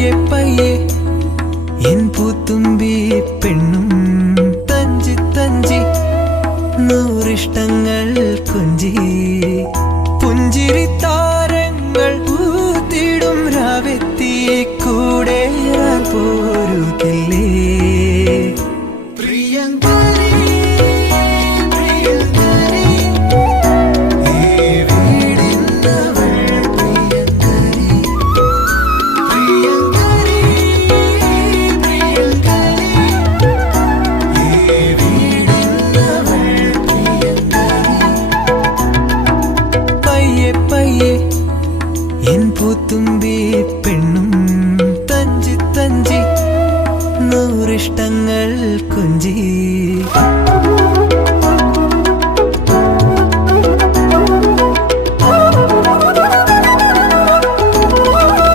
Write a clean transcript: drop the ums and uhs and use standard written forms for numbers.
പയ്യെ പയ്യെ എൻ പൂത്തുമ്പി പെണ്ണും തഞ്ചി തഞ്ചി നൂറിഷ്ടങ്ങൾ കൊഞ്ചി പുഞ്ചിരി താരങ്ങൾ പൂത്തിടും രാവെത്തി കൂടെ പോരുകില്ലേ